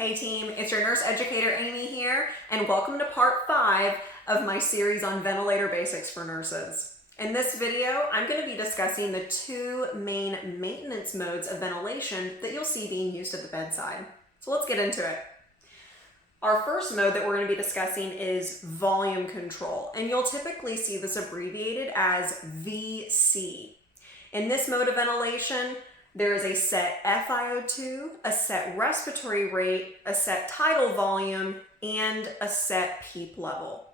Hey team, it's your nurse educator Amy here, and welcome to part 5 of my series on ventilator basics for nurses. In this video, I'm going to be discussing the two main maintenance modes of ventilation that you'll see being used at the bedside. So let's get into it. Our first mode that we're going to be discussing is volume control, and you'll typically see this abbreviated as VC. In this mode of ventilation, there is a set FiO2, a set respiratory rate, a set tidal volume, and a set PEEP level.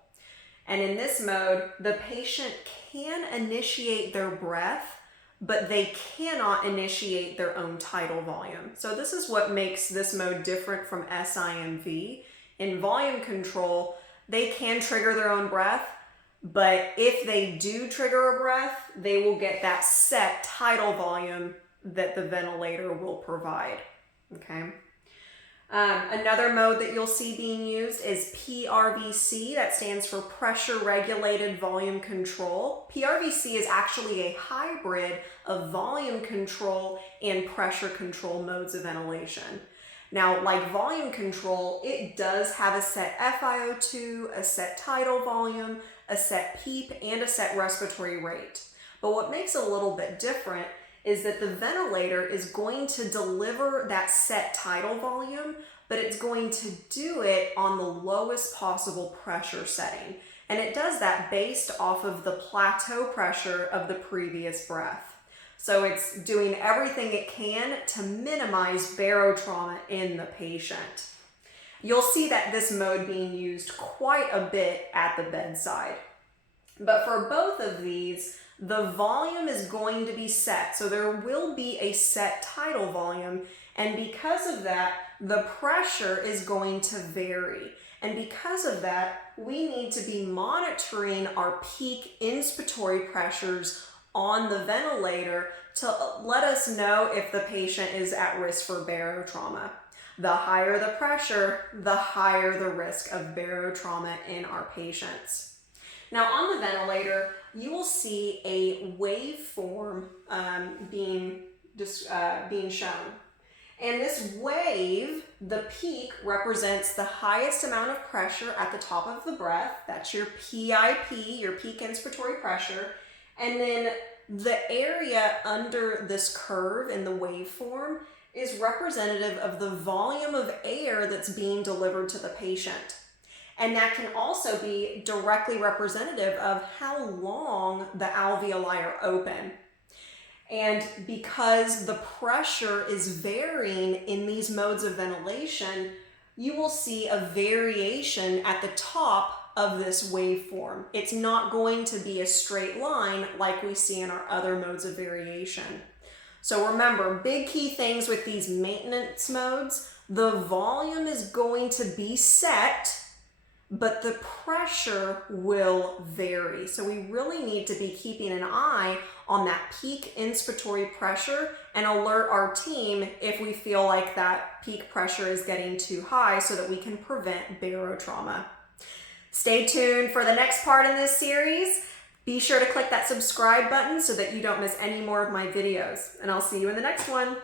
And in this mode, the patient can initiate their breath, but they cannot initiate their own tidal volume. So this is what makes this mode different from SIMV. In volume control, they can trigger their own breath, but if they do trigger a breath, they will get that set tidal volume that the ventilator will provide, okay? Another mode that you'll see being used is PRVC. That stands for pressure regulated volume control. PRVC is actually a hybrid of volume control and pressure control modes of ventilation. Now, like volume control, it does have a set FiO2, a set tidal volume, a set PEEP, and a set respiratory rate. But what makes it a little bit different is that the ventilator is going to deliver that set tidal volume, but it's going to do it on the lowest possible pressure setting. And it does that based off of the plateau pressure of the previous breath. So it's doing everything it can to minimize barotrauma in the patient. You'll see that this mode being used quite a bit at the bedside. But for both of these, the volume is going to be set. So there will be a set tidal volume, and because of that, the pressure is going to vary. And because of that, we need to be monitoring our peak inspiratory pressures on the ventilator to let us know if the patient is at risk for barotrauma. The higher the pressure, the higher the risk of barotrauma in our patients. Now on the ventilator, you will see a waveform being shown. And this wave, the peak, represents the highest amount of pressure at the top of the breath. That's your PIP, your peak inspiratory pressure. And then the area under this curve in the waveform is representative of the volume of air that's being delivered to the patient. And that can also be directly representative of how long the alveoli are open. And because the pressure is varying in these modes of ventilation, you will see a variation at the top of this waveform. It's not going to be a straight line like we see in our other modes of variation. So remember, big key things with these maintenance modes, the volume is going to be set, but the pressure will vary. So we really need to be keeping an eye on that peak inspiratory pressure and alert our team if we feel like that peak pressure is getting too high so that we can prevent barotrauma. Stay tuned for the next part in this series. Be sure to click that subscribe button so that you don't miss any more of my videos, and I'll see you in the next one.